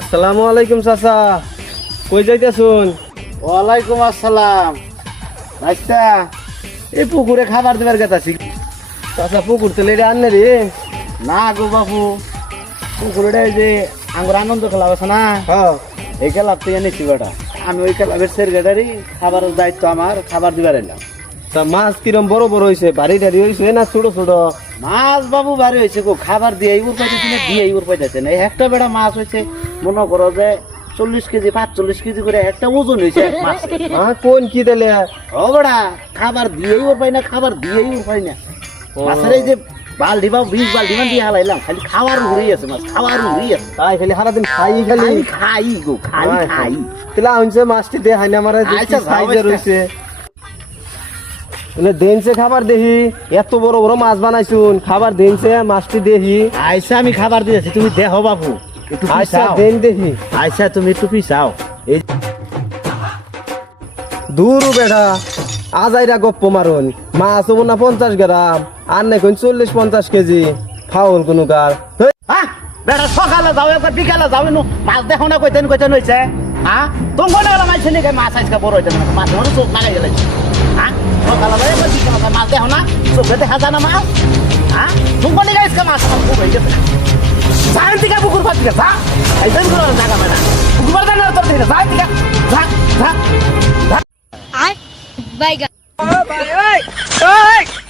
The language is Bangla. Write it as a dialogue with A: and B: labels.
A: আসসালামু আলাইকুম চাচা। কই যাইতেছুন?
B: ওয়ালাইকুম আসসালাম। আচ্ছা এই পুকুরে খাবার দেবার গেতাছি
A: চাচা পুকুর তেলে রে আনলে রে।
B: না গো বাবু পুকুরে যে আঙ্গুর আনন্দ খেলা আছে না?
A: হ্যাঁ।
B: এই খেলার থেকে নিচ্ছি বেটা। আমি ওই খেলাবের সের গেটারি খাবারের দায়িত্ব আমার খাবার দিবার এলাম
A: তা মাছ কিরম বড় বড় হয়েছে ভারী টারি হয়েছে না ছোট ছোট?
B: মাছ বাবু বাড়ি হয়েছে গো খাবার দিয়ে উর পাইতেছে না দিয়ে উর পাইতেছে না একটা বেটা মাছ হয়েছে মনে করো যে চল্লিশ কেজি পাঁচচল্লিশ কেজি করে একটা ওজন হয়েছে এক
A: হ্যাঁ কোন কি তেলে
B: ও খাবার দিয়েই ওর পাই না খাবার দিয়েই ওর পাই না। মাছের এই যে বালতি বা বিশ বালতি মান দিয়ে হালাইলাম খালি খাওয়ার ঘুরেই আছে মাছ খাওয়ার ঘুরেই আছে।
A: তাই খালি সারাদিন খাই খালি।
B: খাই গো
A: হায়
B: খাই।
A: তেলা আনছে মাছটি দে হাইনা মারা
B: আচ্ছা, যাও,
A: সাইজে। রয়েছে বলে দেনছে খাবার দেহি এত বড় বড় মাছ বানাইছুন খাবার দেনছে মাছটি দেহি
B: আইসা আমি খাবার দিয়েছি তুমি দেখো বাবু একটু
A: আচ্ছা
B: পিছাও
A: দেন দেহি
B: আইসা তুমি একটু পিছাও। এই
A: দূর বেটা আজাইরা গপ্প মারুন। মাছ হব না পঞ্চাশ গ্রাম আর নাই কোন চল্লিশ পঞ্চাশ কেজি। ফাউল কোনো
B: হ্যাঁ বেটা সকালে যাও একবার বিকালে যাও নো মাছ দেখো না কইতেন কইতেন হইছে হ্যাঁ তোমার না মাছ ছেলে মাছ আজকে বড় হইতে না মাছ মানে চোখ লাগাই গেলে। হ্যাঁ সকালে যাও একবার বিকালে মাছ দেখো না চোখে দেখা যায় না মাছ। হ্যাঁ তোমার নিয়ে আজকে মাছ খুব হয়ে গেছে থেকে যা এইখান করে জায়গা পুকুর পাড় জানা তোর দিকে যা থেকে যা যা
C: bye guys.
D: Ôi, bà ơi! Ơi!